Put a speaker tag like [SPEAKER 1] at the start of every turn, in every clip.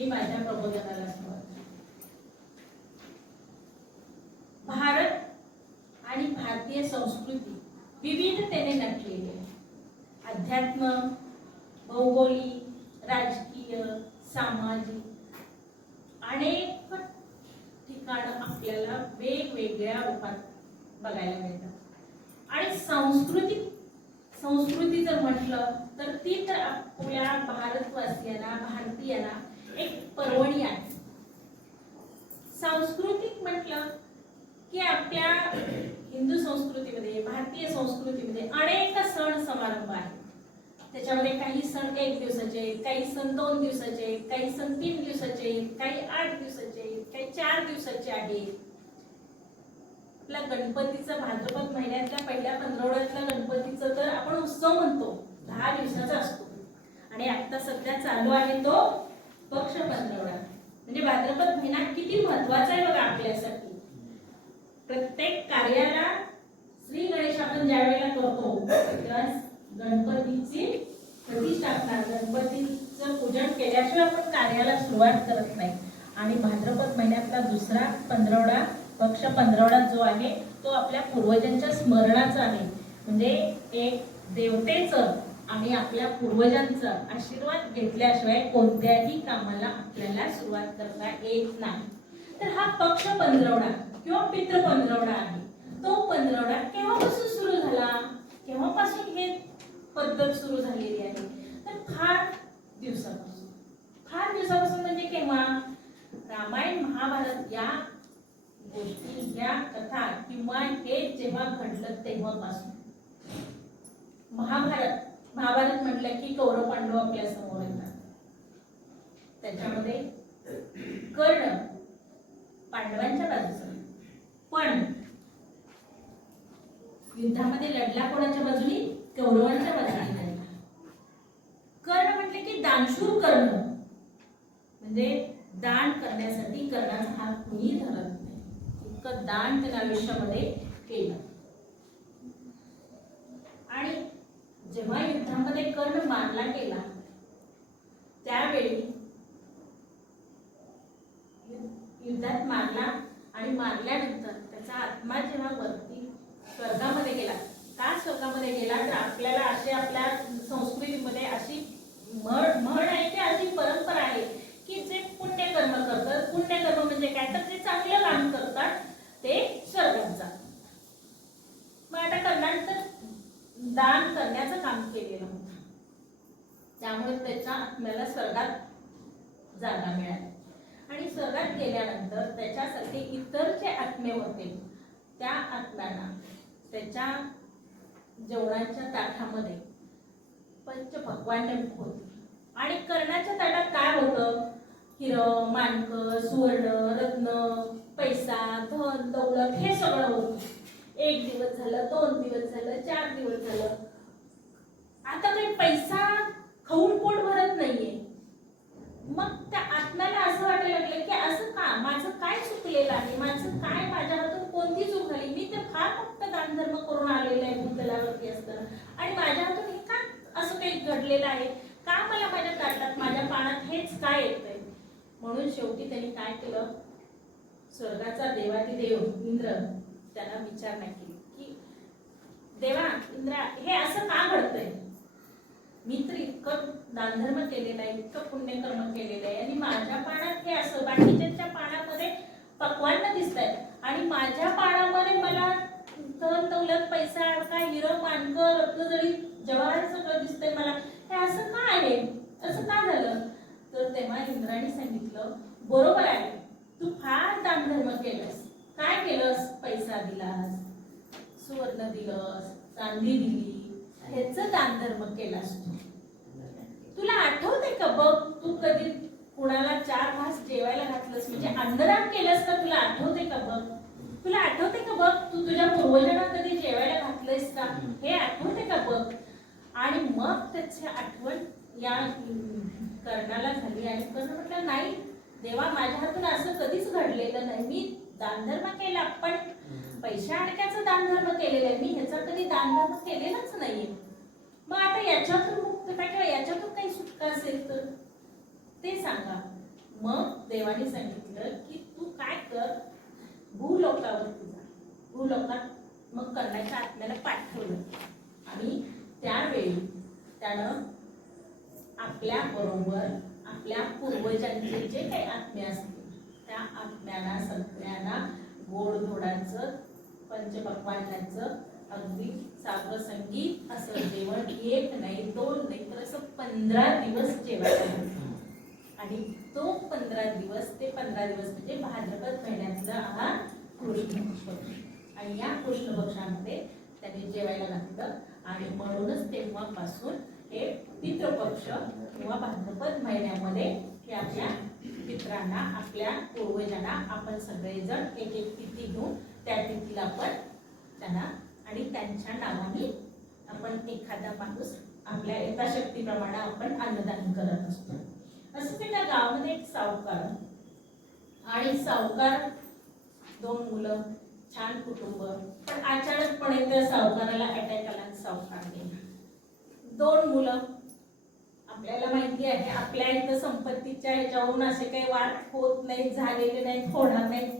[SPEAKER 1] मी माझ्या प्रबोधनाला सुरुवात भारत आणि भारतीय संस्कृती विविधतेने नटलेली आहे. अध्यात्म भौगोलिक राजकीय सामाजिक अनेक ठिकाणं आपल्याला वेगवेगळ्या रूपात बघायला मिळतात. आणि सांस्कृतिक संस्कृती जर म्हटलं तर ती तर आपल्या भारतवासियांना भारतीयांना एक पर्वणी आहे सांस्कृतिक म्हटलं की आपल्या हिंदू संस्कृतीमध्ये भारतीय संस्कृतीमध्ये अनेक सण समारंभ आहेत. त्याच्यामध्ये काही सण एक दिवसाचे आहेत काही सण दोन दिवसाचे आहेत काही सण तीन दिवसाचे आहेत काही आठ दिवसाचे आहेत काही चार दिवसाचे आहेत. आपला गणपतीचा भाद्रपद महिन्यातल्या पहिल्या पंधरवड्यातल्या गणपतीचं तर आपण उत्सव म्हणतो दहा दिवसाचा असतो. आणि आता सध्या चालू आहे तो पक्ष पंधरवडा. म्हणजे भाद्रपद महिना किती महत्त्वाचा आहे बघा आपल्यासाठी. प्रत्येक कार्याला श्री गणेश आपण ज्या वेळेला करतो तेव्हा गणपतीची प्रतिष्ठापना गणपतीचं पूजन केल्याशिवाय आपण कार्याला सुरुवात करत नाही. आणि भाद्रपद महिन्यातला दुसरा पंधरवडा पक्ष पंधरवडा जो आहे तो आपल्या पूर्वजांच्या स्मरणाचा आहे. म्हणजे एक देवतेचं आणि आपल्या पूर्वजांचा आशीर्वाद घेतल्याशिवाय कोणत्याही कामाला आपल्याला सुरुवात करता येत नाही. तर हा पक्ष पंधरवडा किंवा पितृ पंधरवडा आहे. तो पंधरवडा केव्हापासून सुरू झाला? केव्हापासून हे पद्धत सुरू झालेली आहे? तर फार दिवसापासून. फार दिवसापासून म्हणजे केव्हा? रामायण महाभारत या गोष्टी या कथा किंवा हे जेव्हा घडलं तेव्हापासून. महाभारत महाभारत म्हटलं की कौरव पांडव आपल्यासमोर येतात. त्याच्यामध्ये कर्ण पांडवांच्या बाजूस पण युद्धामध्ये लढला कोणाच्या बाजूनी? कौरवांच्या बाजूने लढला कर्ण म्हटले की दानशूर कर्ण. म्हणजे दान करण्यासाठी कर्णाचा हात कुणी धरत नाही. इतकं दान त्याने आयुष्यामध्ये केलं. आणि जेव्हा युद्धामध्ये कर्ण मारला गेला त्यावेळी यु- युद्धात मारला आणि मारल्यानंतर त्याचा आत्मा जेव्हा वरती स्वर्गामध्ये गेला का स्वर्गामध्ये गेला तर आपल्याला असे आपल्या संस्कृतीमध्ये अशी म्हण म्हण आहे की अशी परंपरा आहे की जे पुण्यकर्म करतात पुण्यकर्म म्हणजे काय तर जे चांगलं काम करतात ते स्वर्गात जातात मग आता कर्णाने तर दान करण्याचं काम केलेलं होतं त्यामुळे त्याच्या आत्म्याला स्वर्गात जागा मिळाली. आणि स्वर्गात गेल्यानंतर त्याच्यासारखे इतर जे आत्मे होते त्या आत्म्यांना त्याच्या जेवणाच्या ताटामध्ये पंचभगवान होते. आणि कर्णाच्या ताटात काय होतं? हिरं मानक सुवर्ण रत्न पैसा धन दौलत हे सगळं होतं. एक दिवस झालं दोन दिवस झालं चार दिवस झालं. आता काही पैसा खाऊन पोट भरत नाहीये. मग त्या आत्म्याला असं वाटायला लागलं की असं का? माझं काय चुकलेलं आहे? माझं काय माझ्या हातून कोणती चूक झाली? मी तर फार फक्त दानधर्म करून आलेलं आहे भूतलावरती असताना. आणि माझ्या हातून हे का असं काही घडलेलं आहे? का मला माझ्या ताटात माझ्या पाण्यात हेच काय येतंय? म्हणून शेवटी त्यांनी काय केलं? स्वर्गाचा देवाधिदेव इंद्र त्यांना विचारणा केली की देवा इंद्रा हे असं का घडतंय? मी तर इतकं दानधर्म केलेलं आहे इतकं पुण्यकर्म केलेलं आहे. आणि माझ्या पाण्यात हे असं बाकीच्यांच्या पाण्यामध्ये पकवान दिसत आहेत आणि माझ्या पाण्यामध्ये मला धन दौलत पैसा काय हिरं मानकं रत्नजळी जवाहर सगळं दिसतंय मला. हे असं का आहे? असं का झालं? तर तेव्हा इंद्राने सांगितलं बरोबर आहे. तू फार दानधर्म केलंस. काय केलंस? पैसा दिलास सुवर्ण दिलंस चांदी दिली ह्याच दानधर्म केलास असतो. तुला आठवते का बघ तू कधी कुणाला चार भास जेवायला घातलंस म्हणजे अन्नदान केलंस का तुला आठवते का बघ? तुला आठवते का बघ तू तुझ्या पूर्वजांना कधी जेवायला घातलंयस का? हे आठवते का बघ? आणि मग त्याची आठवण या कर्णाला झाली आणि कर्ण म्हटलं नाही देवा माझ्या हातून असं कधीच घडलेलं नाही. मी दानधर्म केला पण पैशा अडक्याचं दानधर्म केलेलं आहे. मी ह्याचा कधी दानधर्म केलेलाच नाहीये. मग आता याच्यातून मुक्त काय किंवा याच्यातून सांगा. मग देवाने सांगितलं की तू काय कर? भूलोकावरती जा. भूलोकात मग कर्णाच्या आत्म्याला पाठवलं. आणि त्यावेळी त्यानं आपल्या बरोबर आपल्या पूर्वजांचे जे काही आत्मे असतील त्या आत्म्याला सगळ्यांना गोडधोडाचं पंचपक्वान्नाचं अगदी सागर संगीत असं जेवण एक नाही दोन नाही तर असं पंधरा दिवस जेवायला आणि तो पंधरा दिवस ते पंधरा दिवस म्हणजे भाद्रपद महिन्यातला हा कृष्ण पक्ष आणि या कृष्ण पक्षामध्ये जेवायला घातलं आणि म्हणूनच तेव्हापासून हे पितृपक्ष किंवा भाद्रपद महिन्यामध्ये हे आपल्या पित्रांना आपल्या पूर्वजांना आपण सगळेजण एक एक तिथी घेऊन त्या देखील आपण त्यांना आणि त्यांच्या नावाने आपण एखादा माणूस आपल्या यथाशक्तीप्रमाणे आपण अन्नदान करत असतो. असंच एका गावामध्ये एक सावकार आणि सावकार दोन मुलं छान कुटुंब पण अचानकपणे त्या सावकाराला अटॅक आला सावकार गेला. दोन मुलं आपल्याला माहिती आहे आपल्या इथं संपत्तीच्या ह्याच्यावरून असे काही वाद होत नाहीत झालेले नाहीत होणार नाहीत.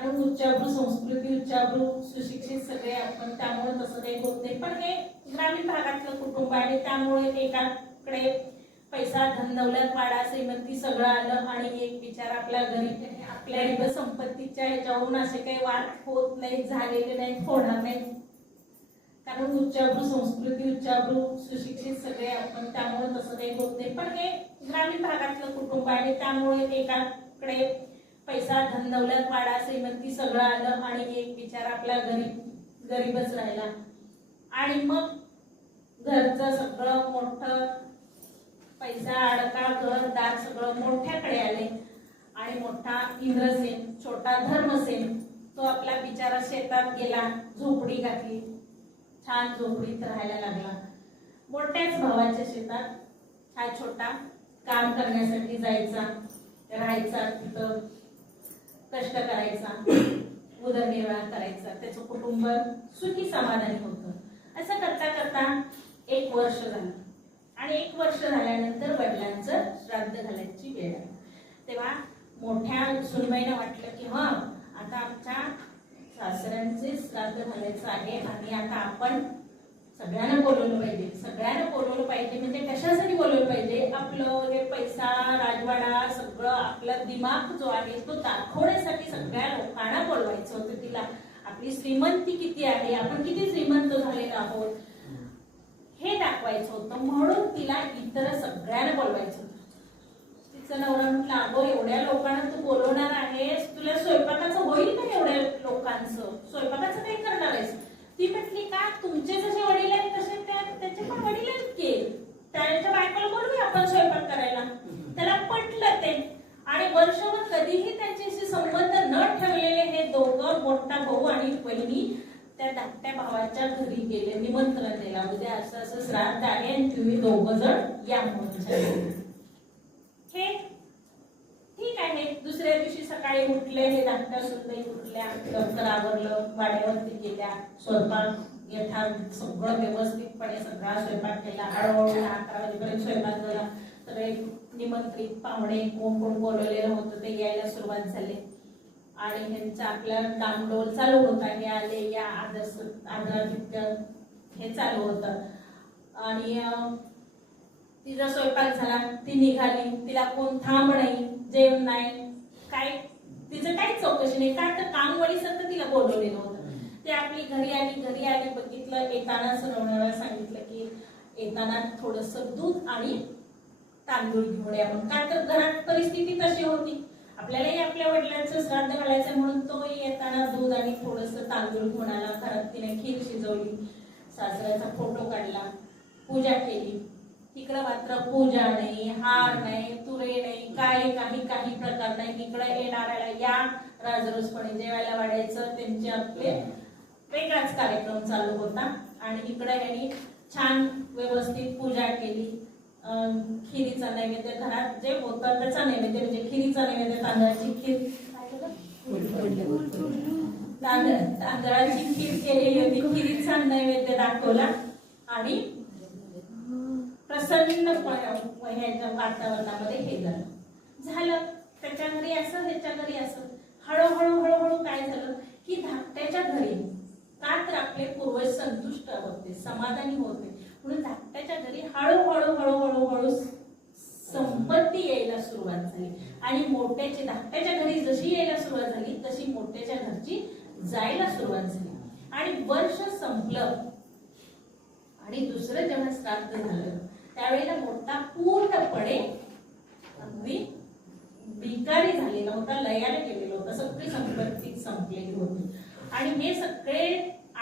[SPEAKER 1] कारण उच्चाभ्रू संस्कृती उच्चाभ्रू सुशिक्षित सगळे आपण त्यामुळे तसं काही होत नाही. पण हे ग्रामीण भागातलं कुटुंब आहे त्यामुळे एकाकडे पैसा धंदवल्यात वाडा श्रीमंती सगळं आलं आणि एक विचार आपल्या घरी आपल्या इथं संपत्तीच्या ह्याच्यावरून असे काही वाद होत नाहीत झालेले नाहीत होणार नाहीत. कारण उच्चाभ्रू संस्कृती उच्चाभ्रू सुशिक्षित सगळे आपण त्यामुळे तसं काही होत नाही. पण हे ग्रामीण भागातलं कुटुंब आहे त्यामुळे एकाकडे पैसा धंदवल्यात दौलत श्रीमंती सगळं आलं आणि एक विचार आपला गरीब गरीबच राहिला. आणि मग घरचं सगळं मोठं पैसा अडका घर दार सगळं मोठ्याकडे आले. आणि मोठा इंद्रसेन छोटा धर्मसेन तो आपला बिचारा शेतात गेला झोपडी घातली. छान झोपडीत राहायला लागला. मोठ्याच भावाच्या शेतात हा छोटा काम करण्यासाठी जायचा राहायचा तिथं. कष्ट करायचा उदरनिर्वाह करायचा त्याचं कुटुंब सुखी समाधानी होतं. असं करता करता एक वर्ष झालं. आणि एक वर्ष झाल्यानंतर वडिलांचं श्राद्ध घालायची वेळ आली. तेव्हा मोठ्या सुनबाईनं वाटलं की हा आता आमच्या सासऱ्यांचे श्राद्ध घालायचं आहे आणि आता आपण सगळ्यांना बोलवलं पाहिजे. सगळ्यांना बोलवलं पाहिजे म्हणजे कशासाठी बोलवलं पाहिजे? आपलं हे पैसा राजवाडा सगळं आपला दिमाग जो आहे तो दाखवण्यासाठी सगळ्या लोकांना बोलवायचं होतं तिला. आपली श्रीमंती किती आहे? आपण किती श्रीमंत झालेलो आहोत? हे दाखवायचं होतं. म्हणून तिला इतर सगळ्यांना बोलवायचं होतं. तिचं नवरा म्हटलं अगो एवढ्या लोकांना तू बोलवणार आहेस? तुला स्वयंपाकाचं होईल का एवढ्या लोकांचं? स्वयंपाकाचं काही करणार आहेस? ती म्हटली का तुमचे जसे वडील आहेत तसे त्या त्याचे पण वडील आहेत की? त्याच्या बायकोला बोलूया आपण स्वयंपाक करायला. त्याला पटलं ते. आणि वर्षभर कधीही त्यांच्याशी संबंध न ठेवलेले हे दोघं मोठा भाऊ आणि बहिणी त्या धाकट्या भावाच्या घरी गेले निमंत्रण दिला उद्या असं असं श्राद्ध आहे आणि तुम्ही दोघं जण या म्हणून सांगितलं. हे ठीक आहे दुसऱ्या दिवशी सकाळी उठले हे धाकट्या सुद्धा उठल्या लवकर आवरलं वाड्यावरती गेल्या स्वयंपाक यथा सगळं व्यवस्थितपणे सगळा स्वयंपाक केला. हळूहळू अकरा वाजेपर्यंत स्वयंपाक झाला. सगळे निमंत्रित पाहुणे कोण कोण बोलवलेलं होतं ते यायला सुरुवात झाली. आणि ह्यांचा आपला डामडोल चालू होता हे आले या आदर्श आदरातिथ्य हे चालू होतं. आणि तिचा स्वयंपाक झाला ती निघाली. तिला कोण थांब नाही जेवण नाही काय तिचं काहीच चौकशी नाही. का तर कामवाली सतत तिला बोलवलेलं होतं. ते आपली घरी आली घरी आली बघितलं येताना सरवणाला सांगितलं की येताना थोडस दूध आणि तांदूळ घेऊन या म्हणून. का तर घरात परिस्थिती तशी होती. आपल्यालाही आपल्या वडिलांचं श्राद्ध घालायचं म्हणून तो येताना दूध आणि थोडस तांदूळ घेऊन आला. घरात तिने खीर शिजवली सासऱ्याचा फोटो काढला पूजा केली. इकडं मात्र पूजा नाही हार नाही तुरे नाही काही काही काही प्रकार नाही. इकडे येणाऱ्याला या राजरोसपणे जेवायला वाढायचं. त्यांचे आपले वेगळाच कार्यक्रम चालू होता. आणि इकडे यांनी छान व्यवस्थित पूजा केली. खिरीचा नैवेद्य घरात जे होतं त्याचा नैवेद्य म्हणजे खिरीचा नैवेद्य तांदळाची खीर. तांदळ तांदळाची खीर केलेली होती. खिरीचा नैवेद्य दाखवला. आणि प्रसाद प्रसन्न ह्याच्या वातावरणामध्ये हे झालं. झालं. त्याच्या घरी असं त्याच्या घरी असं. हळूहळू हळूहळू काय झालं की धाकट्याच्या घरी कात्र आपले पूर्वज संतुष्ट होते समाधानी होते म्हणून धाकट्याच्या घरी हळूहळू हळूहळू हळू संपत्ती यायला सुरुवात झाली. आणि मोठ्याची धाकट्याच्या घरी जशी यायला सुरुवात झाली तशी मोठ्याच्या घरची जायला सुरुवात झाली. आणि वर्ष संपलं. आणि दुसरं जेव्हा श्राद्ध झालं त्यावेळेला मोठा पूर्णपणे अगदी भिकारी झालेला होता लयाला गेलेला होता. सगळी संपत्ती संपलेली होती. आणि हे सगळे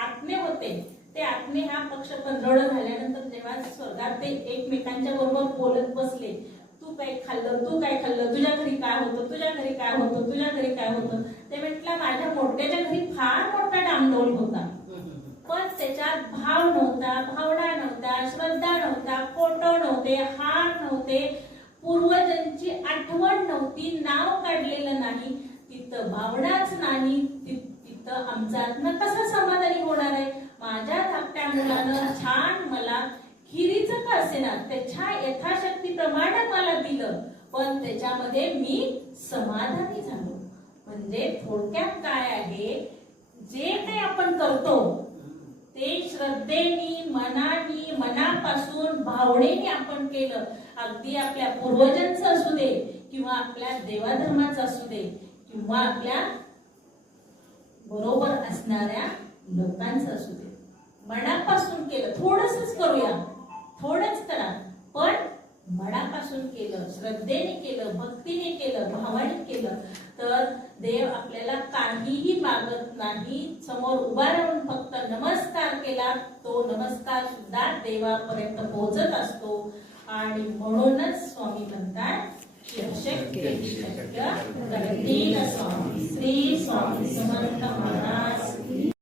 [SPEAKER 1] आत्मे होते. ते आत्मे हा पक्ष पंधरवड झाल्यानंतर जेव्हा स्वर्गात ते एकमेकांच्या बरोबर बोलत बसले तू काय खाल्लं? तू काय खाल्लं? तुझ्या घरी काय होतं? तुझ्या घरी काय होतं? तुझ्या घरी काय होतं? ते म्हटलं माझ्या मोठ्याच्या घरी फार मोठा डामडोल होता. पण त्याच्यात भाव नव्हता भावना नव्हता श्रद्धा नव्हता फोटो नव्हते हार नव्हते. पूर्वजांची आठवण नव्हती नाव काढलेलं नाही. तिथं भावनाच नाही तिथं आमचा आत्मा कसा समाधानी होणार आहे? माझ्या धाकट्या मुलानं छान मला खिरीचं का असेना? त्याच्या यथाशक्तीप्रमाणे मला दिलं. पण त्याच्यामध्ये मी समाधानी झालो. म्हणजे थोडक्यात काय आहे? जे काही आपण करतो श्रद्धेनी मनानी मनापासून भावनेने आपण केलं अगदी आपल्या पूर्वजांचं असू दे किंवा आपल्या देवाधर्माचं असू दे किंवा आपल्या बरोबर असणाऱ्या लोकांचं असू दे. मनापासून केलं. थोडसच करूया. थोडंच करा. पण मनापासून केलं. श्रद्धेने केलं. भक्त केलं भावाने केलं तर देव आपल्याला काहीही मागत नाही. समोर उभा राहून फक्त नमस्कार केला तो नमस्कार सुद्धा देवापर्यंत पोहोचत असतो. आणि म्हणूनच स्वामी म्हणतात स्वामी श्री स्वामी समर्थ महाराज.